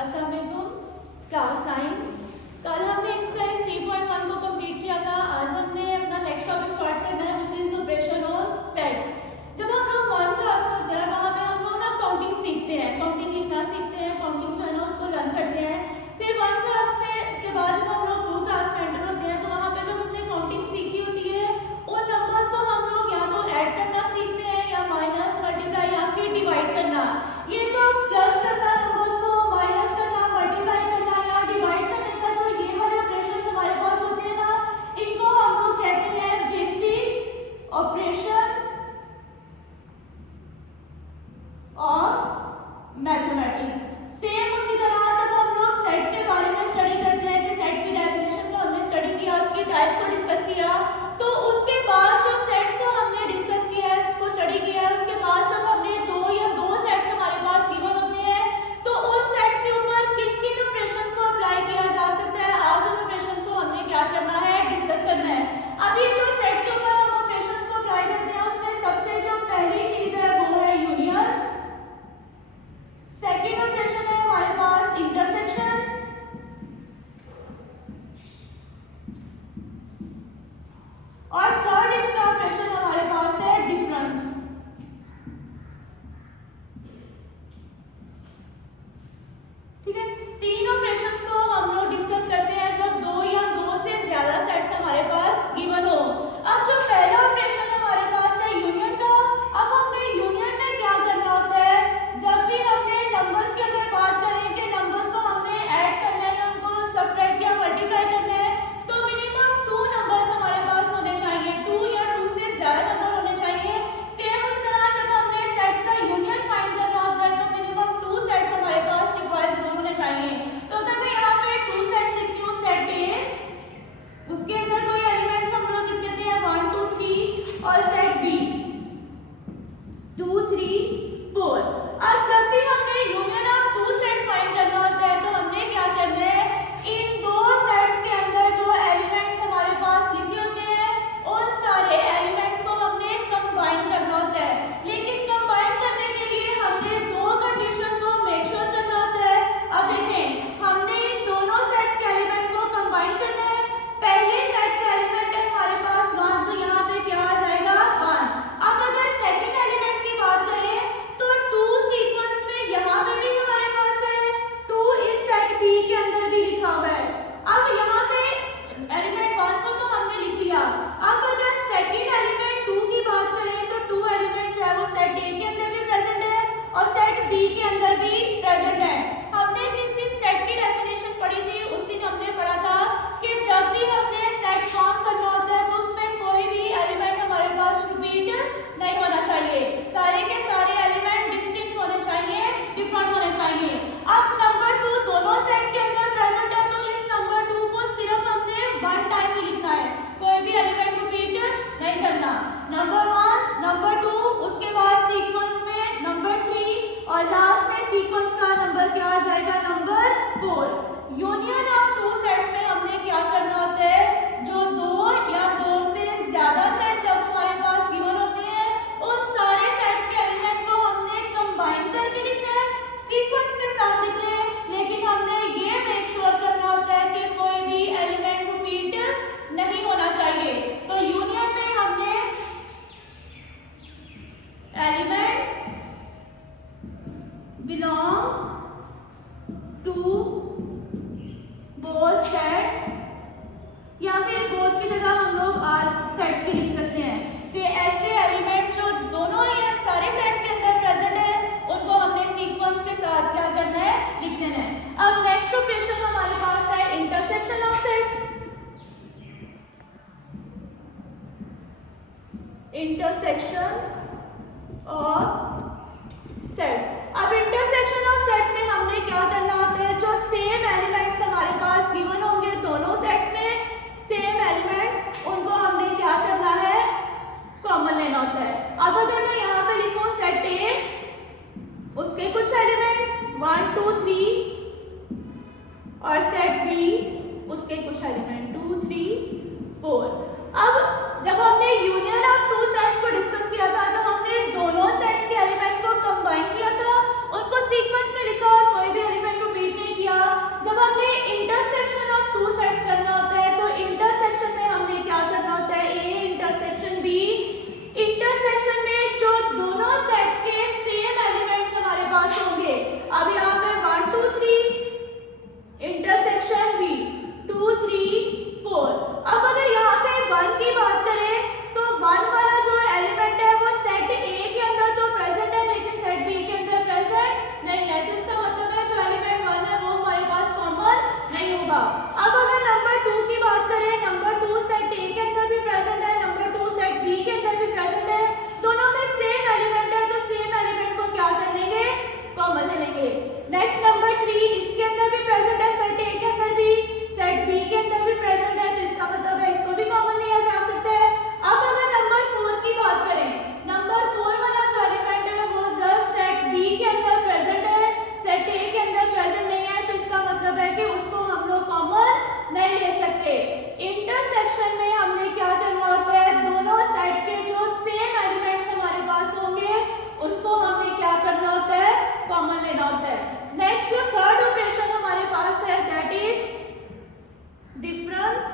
अस्सलाम वालेकुम क्लास 9। कल हमने एक्सरसाइज 3.1 को कंप्लीट किया था। आज हमने अपना नेक्स्ट टॉपिक स्टार्ट करना है which is operation on set. जब हम लोग 1 क्लास में होते हैं वहाँ पे हम लोग ना काउंटिंग सीखते हैं, काउंटिंग लिखना सीखते हैं, काउंटिंग जो है ना उसको रन करते हैं। फिर 1 क्लास में के बाद जब हम लोग 2 क्लास में एंटर होते हैं तो वहाँ पे जब हमने काउंटिंग सीखी होती है उन नंबर्स को हम लोग या तो ऐड करना सीखते हैं या माइनस, मल्टीप्लाई या फिर डिवाइड करना। ये जो प्लस करना नंबर्स को माइनस करना, मल्टीप्लाई करना या डिवाइड करने का जो ये वाले ऑपरेशंस हमारे पास होते हैं ना, इनको हम लोग कहते हैं basic operation of mathematics. Same उसी तरह जब हम लोग सेट के बारे में स्टडी करते हैं कि सेट की डेफिनेशन को हमने स्टडी किया, उसकी टाइप को डिस्कस किया, तो उसके बाद जो सेट्स को हमने डिस्कस किया है, उसको स्टडी किया है, उसके बाद जब हमने दो सेट्स हमारे पास गिवन होते हैं तो उन सेट्स के ऊपर किन किन ऑपरेशंस को अप्लाई किया जा सकता है, आज उन ऑपरेशंस को हमने क्या करना है, डिस्कस करना है। अभी जो सेट के ऊपर हम ऑपरेशंस को अप्लाई करते हैं उसमें सबसे जो पहली चीज है वो है यूनियन, सेकेंड ऑपरेशन है हमारे पास इंटरसेक्शन, और थर्ड इसका ऑपरेशन हमारे पास है डिफरेंस। ठीक है, तीन ऑपरेशंस को हम लोग डिस्कस करते हैं जब दो या दो से ज्यादा सेट्स हमारे पास गिवन हो। अब जो पहला ऑपरेशन हमारे पास है यूनियन का, अब हमें यूनियन में क्या करना होता है, जब भी हमने नंबर्स की अगर बात करें कि नंबर्स को हमने ऐड करना है या उनको सब्ट्रैक्ट या मल्टीप्लाई करना है तो मिनिमम 2 नंबर्स हमारे पास होने चाहिए, 2 या 2 से ज्यादा नंबर होने चाहिए। सेम उस तरह जब हमने सेट्स का यूनियन फाइंड करना होता है तो मिनिमम 2 सेट्स हमारे पास रिक्वायर जरूर होने चाहिए। तो अगर मैं यहाँ पे 2 सेट्स लिखती हूँ, सेट ए, उसके अंदर कोई एलिमेंट्स हम लोग लिख देते हैं 1 2 3, और सेट बी 2 3 4। अब जब भी हमें यूनियन ऑफ 2 सेट्स फाइंड करना होता है तो हमने क्या करना है, इन दो सेट्स के अंदर जो एलिमेंट्स हमारे पास लिखे होते हैं उन सारे एलिमेंट्स को हमने कंबाइन करना होता है। लेकिन कंबाइन करने के लिए हमने दो कंडीशन को मेक श्योर करना होता है। अब देखें, हमने इन दोनों सेट्स के एलिमेंट को कंबाइन करना है। पहले सेट का एलिमेंट है हमारे पास 1, तो यहाँ पे क्या आ जाएगा 1। अब अगर सेकंड एलिमेंट की बात करें तो 2 सीक्वेंस में यहाँ पे भी हमारे पास है, 2 इस सेट बी के अंदर भी लिखा हुआ है। अब यहाँ पे एलिमेंट 1 को तो हमने लिख लिया। अब अगर सेकंड एलिमेंट 2 की बात करें तो 2 एलिमेंट जो है वो सेट ए के अंदर भी प्रेजेंट है और सेट बी के अंदर भी प्रेजेंट है। हमने जिस दिन सेट की डेफिनेशन पढ़ी थी उस दिन हमने पढ़ा था कि जब भी हमने सेट फॉर्म करना होता है तो उसमें कोई भी एलिमेंट हमारे पास रिपीट नहीं होना चाहिए, सारे के सारे एलिमेंट डिस्टिंक्ट होने चाहिए, डिफरेंट होने चाहिए। अब नंबर 2 दोनों सेट के अंदर प्रेजेंट है तो इस नंबर 2 को सिर्फ हमने 1 टाइम ही लिखना है, कोई भी एलिमेंट रिपीट नहीं करना। नंबर 1, नंबर 2, उसके बाद सीक्वेंस में नंबर 3 और लास्ट में सीक्वेंस का नंबर क्या आ जाएगा, नंबर 4। यूनियन ऑफ 2 सेट्स में हमने क्या करना होता है, जो 2 या 2 से ज्यादा सेट्स जब हमारे पास गिवन होते हैं उन सारे सेट्स के एलिमेंट को हमने कंबाइन करके लिखना है, सीक्वेंस के साथ लिखना है। लेकिन हमने ये मेक श्योर करना होता है कि कोई भी एलिमेंट रिपीट नहीं होना चाहिए। तो यूनियन में हमने elements belongs to both set, या फिर बोथ की जगह हम लोग आर सेट्स भी लिख सकते हैं कि ऐसे एलिमेंट्स जो दोनों ही सारे सेट्स के अंदर प्रेजेंट है उनको हमने सीक्वेंस के साथ क्या करना है, लिख देना है। अब नेक्स्ट ऑपरेशन हमारे पास है intersection of sets. Intersection of sets. अब इंटरसेक्शन ऑफ सेट्स में हमने क्या करना होता है, जो सेम एलिमेंट्स हमारे पास गिवन होंगे दोनों सेट्स में, सेम एलिमेंट्स उनको हमने क्या करना है, कॉमन लेना होता है। अब अगर मैं यहाँ पे लिखूं सेट ए, उसके कुछ एलिमेंट्स 1 2 3, और सेट बी उसके कुछ एलिमेंट 2 3 4। अब जब हमने यूनियन ऑफ 2 सेट्स को डिस्कस किया था तो हमने दोनों सेट्स के एलिमेंट को कंबाइन किया था, उनको सीक्वेंस में लिखा और कोई भी एलिमेंट रिपीट नहीं नेक्स्ट नंबर 3, इसके अंदर भी प्रेजेंट है, सेट ए के अंदर भी, सेट बी के अंदर भी प्रेजेंट है, तो इसका मतलब है इसको भी कॉमन लिया जा सकता है। अब अगर नंबर 4 की बात करें, नंबर 4 वाला जो एलिमेंट है वो जस्ट सेट बी के अंदर प्रेजेंट है, सेट ए के अंदर प्रेजेंट नहीं है, तो इसका मतलब है कि उसको हम लोग कॉमन नहीं ले सकते। इंटरसेक्शन में हमने क्या करना होता है, दोनों सेट के जो सेम एलिमेंट्स हमारे पास होंगे उनको हमने क्या करना होता है, कॉमन लेना होता है। नेक्स्ट जो थर्ड ऑपरेशन हमारे पास है that is difference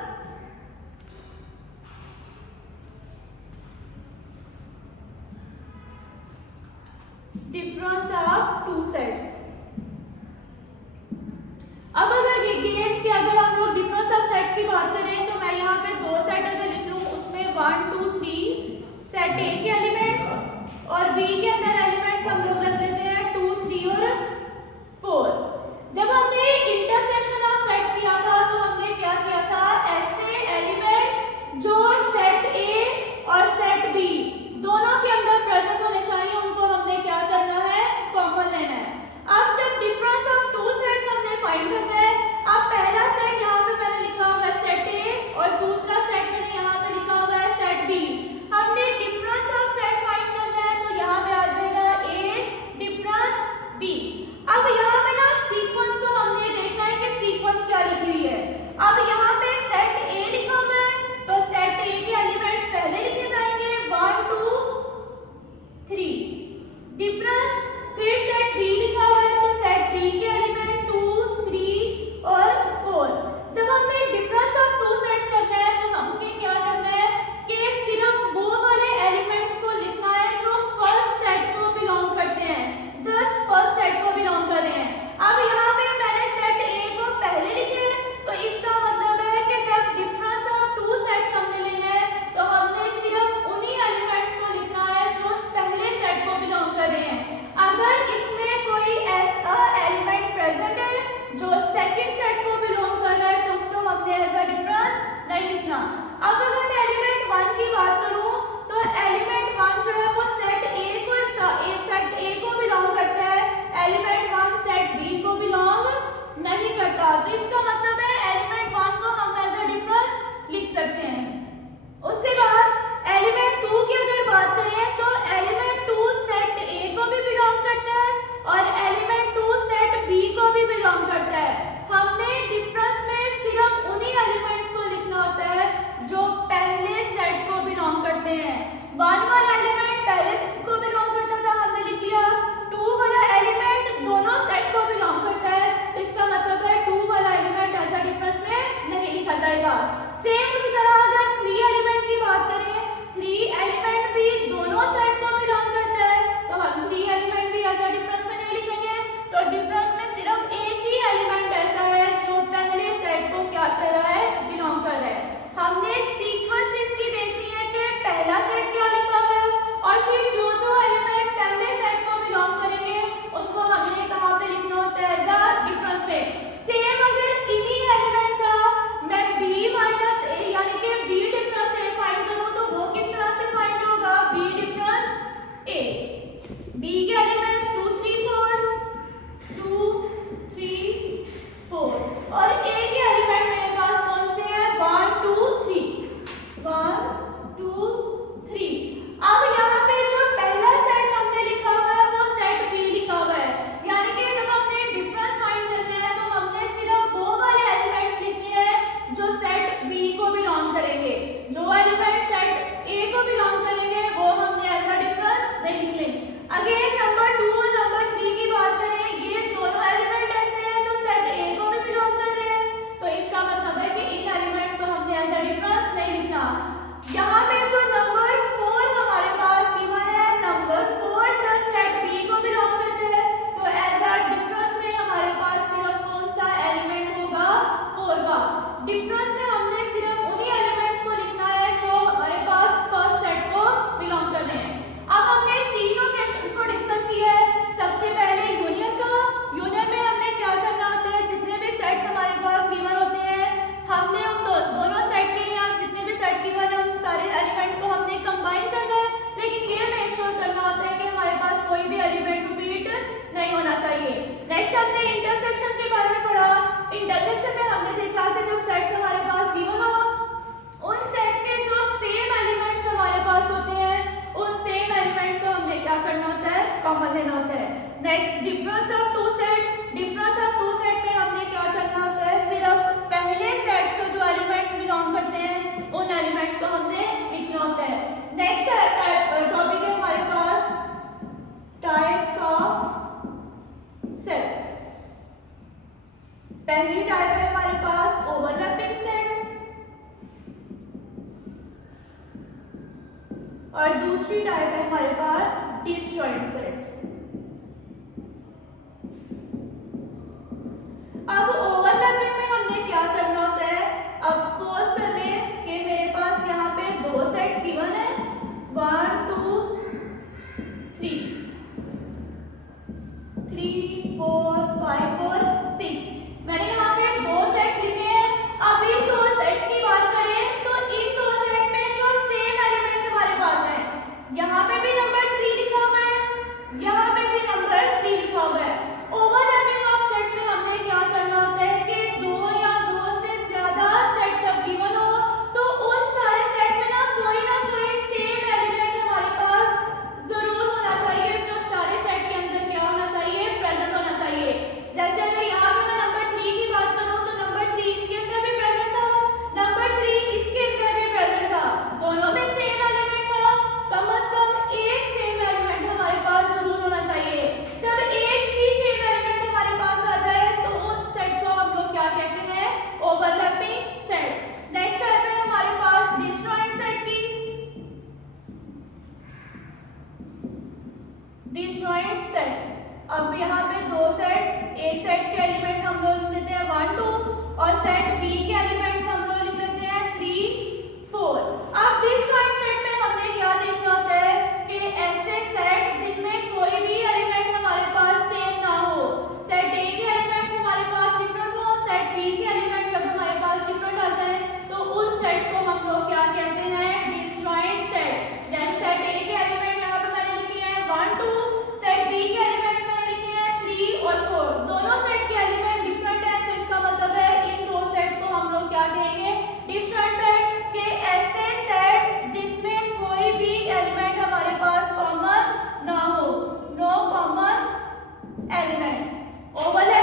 of two sets. अब अगर गेन कि अगर हम लोग डिफरेंस ऑफ सेट्स की बात करें तो मैं यहाँ पे दो सेट अगर लिख लूँ, उसमें 1 2 3 सेट ए के एलिमेंट्स और बी के अंदर एलिमेंट्स हम लोग रख लेते हैं 2 3 और 4। जब हमने इंटरसेक्शन ऑफ सेट्स किया था तो हमने क्या किया था, ऐसे एलिमेंट जो सेट ए और सेट बी दोनों के अंदर प्रेजेंट होने चाहिए उनको हमने क्या करना है, कॉमन लेना है। अब जब डिफरेंस ऑफ टू सेट्स हमने फाइंड करना है, अब पहला सेट यहाँ पे मैंने लिखा हुआ है सेट ए और दूसरा सेट मैंने यहाँ पे लिखा हुआ है सेट बी। हमने डिफरेंस ऑफ सेट फाइंड करना है तो यहाँ पे आ जाएगा ए डिफरेंस बी। अब यहाँ पे ना सीक्वेंस को हमने देखना है कि सीक्वेंस क्या लिखी हुई है। अब यहाँ पे सेट ए लिखा हुआ है तो सेट ए के एलिमेंट्स पहले लिखे जाएंगे 1 2 3 डिफरेंस, फिर सेट बी लिखा हुआ है तो सेट बी के एलिमेंट 2 3 और 4। जब हमने डिफरेंस ऑफ टू सेट्स करना है तो हमने क्या करना है कि सिर्फ वो वाले एलिमेंट्स को लिखना है जो फर्स्ट सेट को बिलोंग करते हैं, जस्ट फर्स्ट सेट को बिलोंग कर रहे हैं। अब सेट। पहली टाइप है हमारे पास ओवरलैपिंग सेट और दूसरी टाइप है हमारे पास डिसजॉइंट सेट। अब ओवरलैपिंग में हमने क्या करना होता है, अब सपोज कर लें कि मेरे पास यहाँ पे दो सेट्स गिवन है 1 2 3 3 4 5 और 6। मैंने यहाँ पे दो सेट्स लिखे हैं। अब इन दो सेट्स की बात करें तो इन दो सेट्स में जो सेम एलिमेंट्स हमारे पास हैं, यहाँ पे भी नंबर 3 लिखा हुआ है, यहाँ पे भी नंबर 3 लिखा हुआ है। ओवरलैपिंग ऑफ सेट्स में हमने क्या करना होता है कि दो या दो से ज्यादा सेट्स जब गिवन हो तो उन सारे सेट में ना कोई सेम एलिमेंट हमारे पास जरूर होना चाहिए, जो सारे सेट के अंदर क्या होना चाहिए, प्रेजेंट होना चाहिए। जैसे अगर यहाँ पे मैं नंबर 3 की बात करूँ तो नंबर 3 इसके अंदर भी प्रेजेंट था, नंबर 3 इसके अंदर भी प्रेजेंट था, दोनों में सेम एलिमेंट था। कम से कम एक सेम एलिमेंट हमारे पास जरूर होना चाहिए। जब एक ही सेम एलिमेंट हमारे पास आ जाए तो उन सेट को हम लोग क्या कहते हैं, ओवरलैपिंग सेट। नेक्स्ट टाइप है हमारे पास डिसजॉइंट सेट की। डिसजॉइंट सेट, अब यहाँ पे दो सेट, एक सेट के एलिमेंट हम लोग लिख लेते हैं 1 2 और सेट बी के एलिमेंट्स हम लोग लिख लेते हैं 3 4। अब डिसजॉइंट सेट में हमने क्या देखना होता है कि ऐसे सेट जिसमें कोई भी एलिमेंट हमारे पास सेम ना हो, सेट ए के एलिमेंट्स हमारे पास डिफरेंट हो, सेट बी के एलिमेंट जब हमारे पास डिफरेंट आ जाए तो उन सेट्स को हम लोग क्या कहते हैं, डिसजॉइंट सेट। जैसे सेट ए के एलिमेंट यहाँ पे मैंने लिखे हैं 1 2, सेट बी के एलिमेंट्स मैंने लिखे हैं 3 और 4, दोनों सेट के एलिमेंट डिफरेंट है तो इसका मतलब है इन दो सेट्स को हम लोग क्या कहेंगे, डिसजॉइंट सेट। के ऐसे सेट जिसमें कोई भी एलिमेंट हमारे पास कॉमन ना हो, नो कॉमन एलिमेंट। ओवरलैपिंग